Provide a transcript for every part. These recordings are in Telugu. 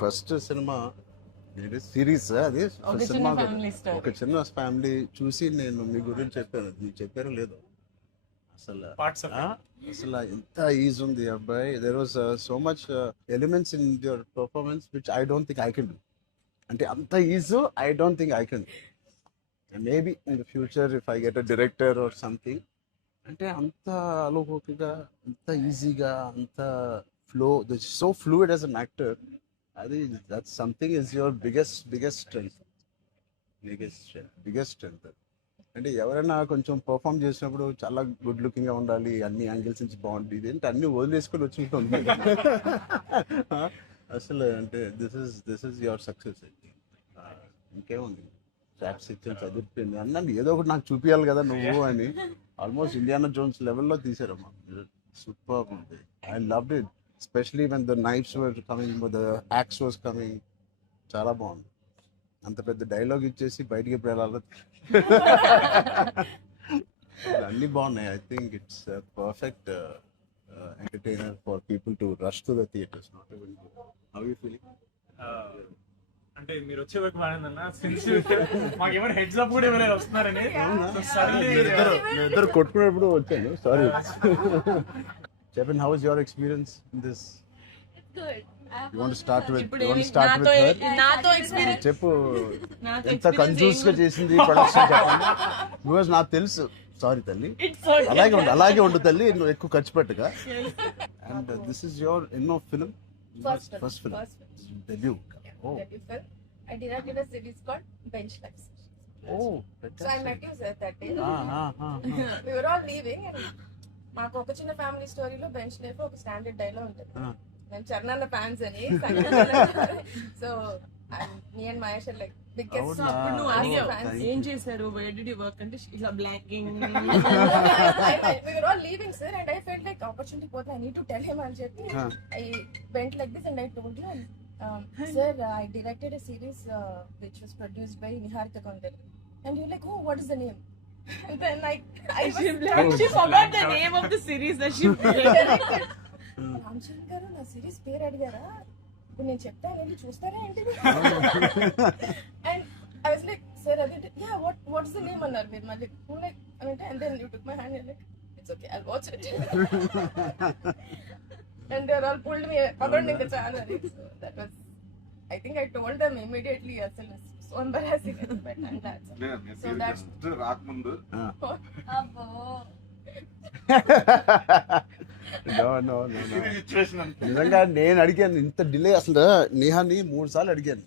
ఫస్ట్ సినిమా సిరీస్ అది సినిమా ఒక చిన్న ఫ్యామిలీ చూసి నేను మీ గురించి చెప్పాను, మీకు చెప్పారో లేదో అసలు అసలు ఎంత ఈజీ ఉంది అబ్బాయి. There was so much elements in your performance which I don't think I can do. అంటే అంత easy I don't think I can. Maybe in the future if I get a director or something, అంటే అంత అలోకిగా అంత ఈజీగా అంత flow, so fluid as an actor. అది that's something is your biggest strength. అంటే ఎవరైనా కొంచెం పర్ఫామ్ చేసినప్పుడు చాలా గుడ్ లుకింగ్ గా ఉండాలి, అన్ని యాంగిల్స్ నుంచి బాగుంటుంది, ఇదేంటి అన్ని వదిలేసుకొని వచ్చింటుంది. అసలు అంటే దిస్ ఇస్ యువర్ సక్సెస్. ఇంకేముంది, ట్రాప్స్ ఇచ్చిన చదివిపోయింది అన్నాను, ఏదో ఒకటి నాకు చూపించాలి కదా నువ్వు అని. ఆల్మోస్ట్ ఇండియానా జోన్స్ లెవెల్లో తీసారమ్మా, సూపర్ ఉంది. I loved it, especially when the knives were coming, the axe was coming. చాలా బాగుంది. అంత పెద్ద డైలాగ్ ఇచ్చేసి బయటికి ఎప్పుడు వెళ్ళాలి. అన్నీ బాగున్నాయి. I think it's perfect entertainer for people to rush to the theatres. Not even how you feeling? అంటే మీరు వచ్చే వరకు బాగుందన్న, మాకేమైనా హెడ్స్ అప్ కూడా ఇవ్వలేదు వస్తున్నారని. ఇద్దరు కొట్టుకునేప్పుడు వచ్చాను, సారీ. చెప్పండి, how is your experience in this? You want to start with her? నాతో ఎక్స్పీరియన్స్ చెప్పు, ఎంత కన్ఫ్యూజ్ గా చేసింది ప్రొడక్షన్ చెప్పండి. బికాజ్ నాకు తెలుసు. సారీ తల్లి, అలాగే ఉండు తల్లి, నువ్వు ఎక్కువ ఖర్చు పెట్టగా. అండ్ దిస్ ఇస్ యువర్ ఎన్నో film? First film, debut. Oh, I directed a series called Bench Life. Oh, So I met you sir that day. We were all leaving and మాకు ఒక చిన్న ఫ్యామిలీ స్టోరీలో బెంచ్ లైఫ్ ఒక స్టాండర్డ్ డైలాగ్ ఉంటుంది. నేను చరణ్ ఫ్యాన్స్ అని, so me and Mahesh like biggest. అప్పుడు నువ్వు అడిగావు ఏం చేశారు, వేర్ డిడ్ యు వర్క్ అంటే ఇలా blocking. We were all leaving sir and I felt like opportunity పోతే I need to tell him అని చెప్పి I went like this and I told you, sir, I directed a series which was produced by Niharika Kaundel. And you're like, oh, what is the name? And then she forgot the name of the series that she directed. Ramachandra గారు నా సిరీస్ పేరు అడిగారా, ఇప్పుడు నేను చెప్తాను వెళ్ళి చూస్తారా ఏంటిది? And I was like, sir అది యా వాట్స్ ద నేమ్ అన్నారు మీరు మళ్ళీ లైక్ అంటే. And then you took my hand like it's okay I'll watch it. And they all pulled me పదండి ఇంకా చాలా. So that was, I think I told them immediately అసలు so embarrassing. But I'm glad. So that's రాకముందు అబ్బో No. నిజంగా నేను అడిగాను ఇంత డిలే. అసలు నేహాని 3 సార్లు అడిగాను.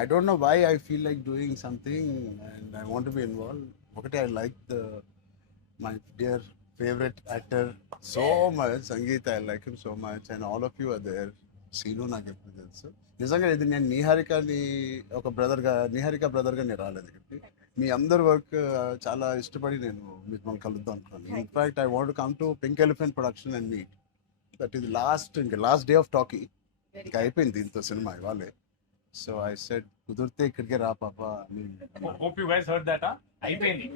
I don't know why I feel like doing something and I want be involve. ఒకటి, I like my dear favorite actor so much, Sangeet, I like him so much and all of you are there. Seenu నాకు ఎప్పుడు తెలుసు. నిజంగా ఇది నేను నిహారిక బ్రదర్గా నేను రాలేదు ఇక్కడికి. మీ అందరి వర్క్ చాలా ఇష్టపడి నేను మీకు కలుద్దాం అనుకున్నాను. In fact I want come to Pink Elephant production and meet. That is last day of talkie. ఇంకా అయిపోయింది దీంతో సినిమా ఇవాళే. సో ఐ సెడ్ కుదిరితే ఇక్కడికే రా పాప అని. Hope you guys heard that. అయిపోయింది.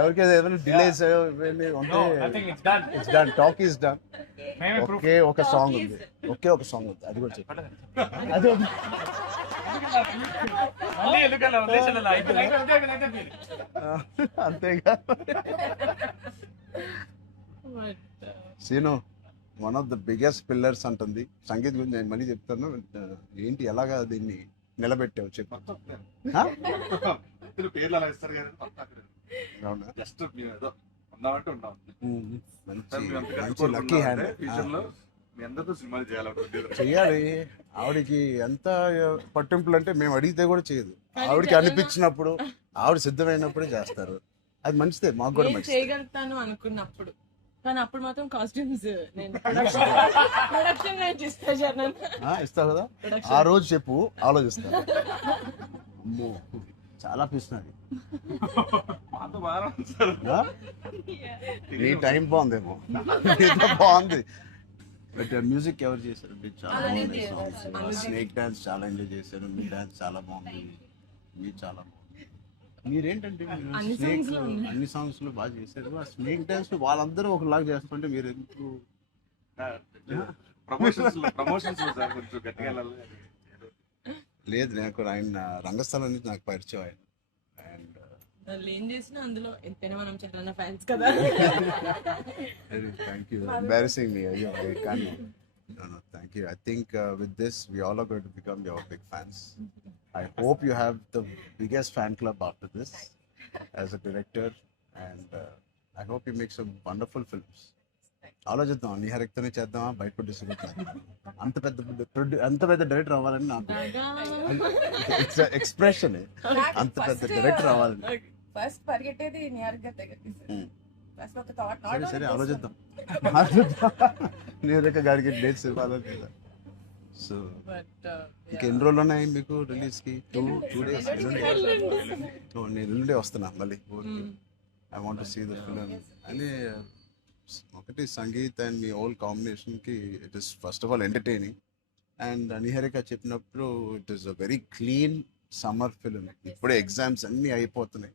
ఎవరికైనా ఏదైనా delays it's done, talk is done. ఒకే ఒక సాంగ్ ఉంది, అది కూడా చెప్పండి. అంతేగా. Seenu one of the biggest pillars అంటుంది. సంగీత్ గురించి నేను మళ్ళీ చెప్తాను. ఏంటి ఎలాగా దీన్ని నిలబెట్టావు చెప్పు. పేర్లు అలా ఇస్తారు కదా, జస్ట్ ఉన్నామంటే ఉన్నాం. లక్కీ హ్యాండ్ మీ అందరితో సినిమాలు చెయ్యాలి. ఆవిడకి ఎంత పట్టింపులు అంటే మేము అడిగితే కూడా చేయదు. ఆవిడకి అనిపించినప్పుడు, ఆవిడ సిద్ధమైనప్పుడే చేస్తారు. అది మంచిదే, మాకు కూడా మంచిది. చేయగలుగుతాను అనుకున్నప్పుడు, కానీ అప్పుడు మాత్రం కాస్ట్యూమ్స్ నేను ప్రొడక్షన్ ఇస్తావు కదా, ఆ రోజు చెప్పు, ఆలోచిస్తా. అమ్మో చాలా పిస్తున్నది. నీ టైం బాగుందేమో, బాగుంది. బట్ మ్యూజిక్ ఎవరు చేశారు? చాలా బాగుంది సాంగ్స్. స్నేక్ డాన్స్ చాలా ఎంజాయ్ చేశారు. మీ డాన్స్ చాలా బాగుంది. మీరు చాలా బాగుంది. మీరేంటంటే అన్ని సాంగ్స్ లో బాగా చేశారు. ఆ స్నేక్ డాన్స్ వాళ్ళందరూ ఒకలాగా చేస్తుంటే మీరు ఎందుకు ప్రమోషన్స్ సార్ కొంచెం గట్టిగా వెళ్ళాలి. లేదు నాకు ఆయన రంగస్థలం నుంచి నాకు పరిచయం ఆయన. అండ్ వాళ్ళు ఏం చేసినా అందులో ఎంతైనా మనం చాలా ఫ్యాన్స్ కదా. థ్యాంక్ యూ, ఎంబారసింగ్ మీ. అయ్యో కానీ no, thank you. I think with this we all are going to become your big fans. I hope you have the biggest fan club after this as a director, and I hope you make some wonderful films. ఆలోచిద్దాం, నిహారిక్తోనే చేద్దామా, బయట ప్రొడ్యూసర్ అంత పెద్ద డైరెక్టర్ అవ్వాలని నాకు ఎక్స్ప్రెషన్. అంత పెద్ద డైరెక్టర్ అవ్వాలని ఫస్ట్ పరిగెట్టేది నియర్ గా దగ్గరికి ఫస్ట్ ఒక థాట్ సరే సరే ఆలోచిద్దాం. నిహారిక గారికి డేట్స్ ఇవ్వాలి కదా. సో బట్ ఇంకెన్ని రోజులు ఉన్నాయి మీకు రిలీజ్ కి? 2 days. నేను ఎల్లుండే వస్తున్నా మళ్ళీ ఊరికి. I want to see the film అని. ఒకటి Sangeeth and me all combination కి it is first of all entertaining. And Niharika చెప్పినప్పుడు it is a very clean summer film. ఇప్పుడే ఎగ్జామ్స్ అన్నీ అయిపోతున్నాయి.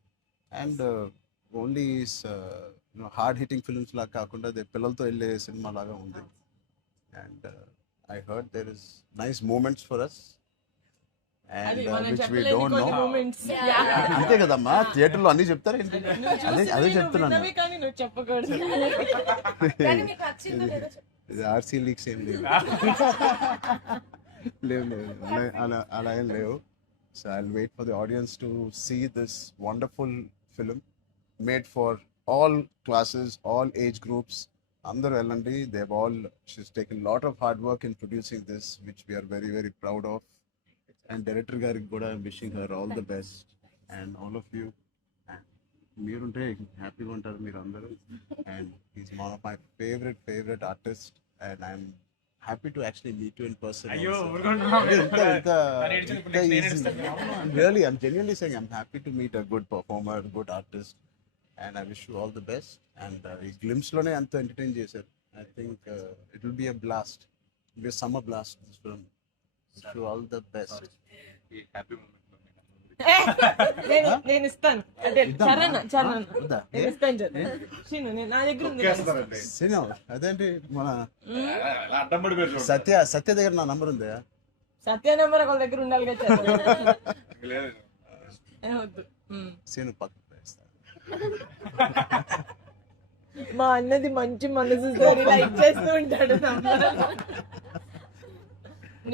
And only hard hitting films లాగా కాకుండా అదే పిల్లలతో వెళ్ళే సినిమా లాగా ఉంది. And I heard there is nice moments for us, and అది మనం which we చెప్పలేని don't కొన్ని know. మూమెంట్స్. అంతే కదమ్మా, థియేటర్లో అన్ని చెప్తారు ఏంటి? అదే చెప్తున్నాను. కానీ నువ్వు చెప్పకూడదు. కానీ మీకు నచ్చిందో లేదో చెప్పు. ఇది ఆర్సీ లీక్స్ ఏం లేవు. అలా ఏం లేవు. So I wait for the audience to see this wonderful film made for all classes, all age groups. అందరూ వెళ్ళండి. they've all, she's taken lot of hard work in producing this, which we are very very proud of. And director గారికి కూడా I'm wishing her all the best, and all of you. మీరుంటే హ్యాపీగా ఉంటారు మీరు అందరూ. And he's one of my favorite artists, and I'm happy to actually meet you in person. అయ్యో also. ఊరుకుంటున్నాం. Really, I'm genuinely saying I'm happy to meet a good performer, good artist, and I wish you all the best. And ఈ గ్లిమ్స్ లోనే అంత ఎంటర్టైన్ చేశారు. I think it will be a blast. It will be a summer blast, this film. Wish you all the best. ఈ హ్యాపీ మూమెంట్ నేను ఇస్తాను. అంటే చరణ్ వద్దా? నేను ఇస్తాను. చరణ్ నా దగ్గర ఉంది. సినిమా అదేంటి మన అడ్డం పడిపోయారు. సత్య దగ్గర నా నంబర్ ఉందా? సత్య నెంబర్ ఒకళ్ళ దగ్గర ఉండాలి కదా. లేదు వద్దు. సీను పక్కన వేస్తా. మా అన్నది మంచి మనసు లైక్ చేస్తూ ఉంటాడు.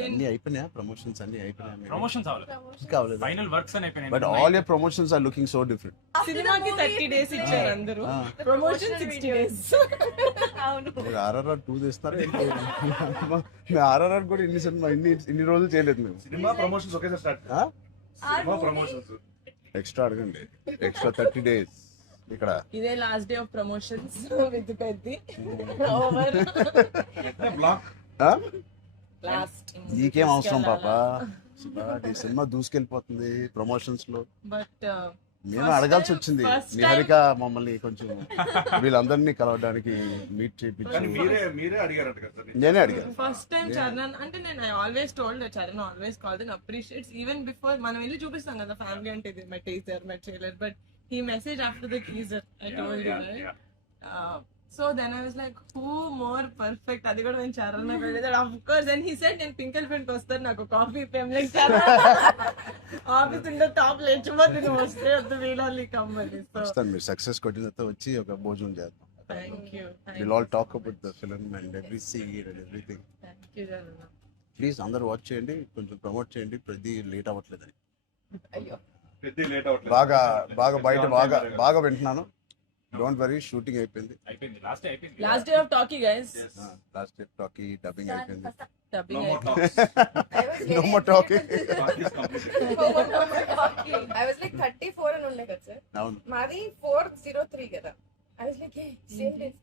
అన్ని అయిపోయినాయా? ప్రమోషన్స్ అన్ని అయిపోయినాయి? ప్రమోషన్స్ అవ్వాలి, కావలేదు. ఫైనల్ వర్క్స్ అని అయిపోయినాయి. But all your promotions are looking so different. సినిమాకి 30 days ఇచ్చారు అందరూ, ప్రమోషన్ 60 days. అవును. RRR 2 తీస్తున్నారు. RRR కూడా ఇన్ని రోజులు చేయలేదు మేము. సినిమా ప్రమోషన్స్ ఒకేసారి స్టార్ట్. సినిమా ప్రమోషన్స్ ఎక్స్ట్రా అడగండి, ఎక్స్ట్రా 30 days ఇక్కడ. ఇదే last day of promotions with Peddi over. Block last నీకేం అవసరం పాపా? ఈ సినిమా దూసుకెళ్ళిపోతుంది ప్రమోషన్స్ లో. బట్ మేము అడగాల్సి వచ్చింది. నిహారిక మమ్మల్ని కొంచెం వీళ్ళందరినీ కలవడానికి మీట్ కానీ చేయించి మీరే అడిగారంట కదా సార్. నేనే అడిగాను. ఫస్ట్ టైం చరణ్ అంటే నేను always told Charan always called and appreciates even before మనం వెళ్ళి చూపిస్తాం కదా ఫ్యామిలీ అంటే ఇది my teaser my trailer, but he message after the teaser I told you right. So then I was like who more perfect, అది కూడా నేను చరణ్ వెళ్ళేది of course. Then he said నేను పింక్ ఎలిఫెంట్ కి వస్తాను, నాకు కాఫీ ఫేమ్ లైక్ ఆఫీస్ ఉండే టాప్ లేచిపోతే నువ్వు వస్తే వద్దు వీళ్ళని కమ్మని. సో వస్తాను, మీరు సక్సెస్ కొట్టిన తర్వాత వచ్చి ఒక భోజనం చేద్దాం. Thank you We'll all talk about the film and every scene and everything. Charan. Please అందరూ వాచ్ చేయండి, కొంచెం ప్రమోట్ చేయండి. ప్రతి లేట్ అవ్వట్లేదని అయ్యో. పెద్ద లేట్ అవ్వట్లేదు. బాగా బయట బాగా వింటున్నాను. డోంట్ వరీ, షూటింగ్ అయిపోయింది. లాస్ట్ అయిపోయింది. Last day of talkie guys, last day talkie dubbing అయిపోయింది. Dubbing No more talks. No more talking. Talk is completed. I was like 34 అని ఉండే కదా సార్. అవును. మాది 403 కదా. I was like same days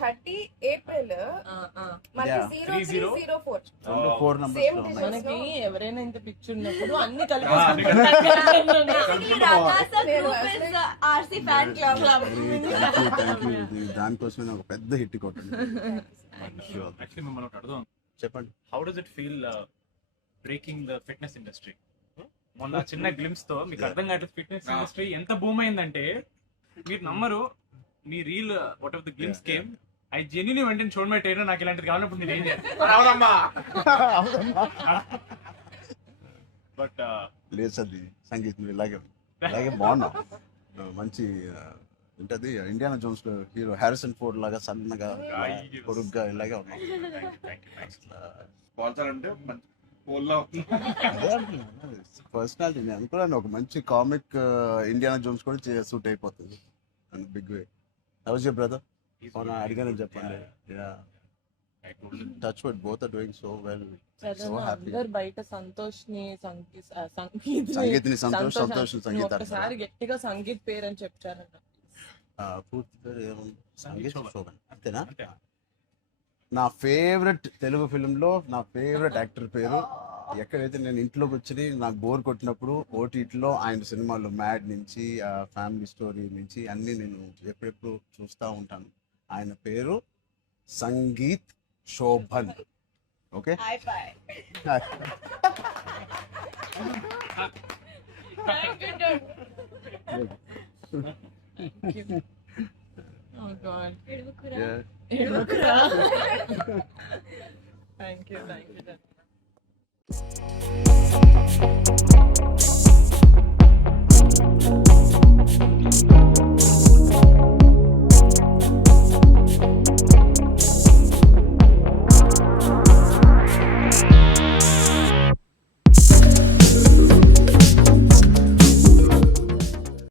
30 April మనకి Yeah. 0304 రెండు 4 numbers Same లో day. ఉన్నాయి. మనకి ఎవరైనా ఇంత పిక్చర్ ఉన్నప్పుడు అన్ని కలిపి RC fan club. Thank you. దానికోసమే నాకు పెద్ద హిట్ కొట్టింది. యాక్చువల్లీ మిమ్మల్ని ఒకటి అడుగుదాం. చెప్పండి. How does it feel breaking the fitness industry? మొన్న చిన్న గ్లిమ్స్ తో మీకు అర్థం కావట్లేదు ఫిట్నెస్ ఇండస్ట్రీ ఎంత బూమ్ అయిందంటే మీరు నమ్మరు. మీ reel what of the glimpse came I genuinely వెంటనే చూడమే ట్రైలర్ నాకు ఇలాంటిది కావాలన్నప్పుడు నేను ఏం చేయాలి బట్ లేదు సది సంగీత్ నువ్వు ఇలాగే బాగున్నావు మంచి ఏంటది Indiana Jones hero Harrison Ford లాగా సన్నగా పొడుగ్గా ఇలాగే ఉన్నావు స్పాన్సర్ అంటే మంచి పోల్లో పర్సనాలిటీ నేను అనుకున్నాను ఒక మంచి కామిక్ ఇండియానా జోన్స్ కూడా సూట్ అయిపోతుంది big way house your brother అడిగానని చెప్పండి touch wood both are doing so well so happy అందరు బయట సంతోష్ ని సంగీత్ సంగీత్ని సంతోష్ సంగీత ఒకసారి గట్టిగా సంగీత్ పేరు అని చెప్పారంట. పూర్తి పేరు ఏముంది సంగీత్ శోభన్. శోభన్ అంతేనా అంతే. నా ఫేవరెట్ తెలుగు ఫిలింలో నా ఫేవరెట్ యాక్టర్ పేరు ఎక్కడైతే నేను ఇంట్లోకి వచ్చి నాకు బోర్ కొట్టినప్పుడు ఓటీటీలో ఆయన సినిమాలు మ్యాడ్ నుంచి ఫ్యామిలీ స్టోరీ నుంచి అన్నీ నేను ఎప్పుడెప్పుడు చూస్తూ ఉంటాను. ఆయన పేరు Sangeeth Shobhan. Okay High five. Thank you, dude. Oh God. Yeah. Thank you. Thank you.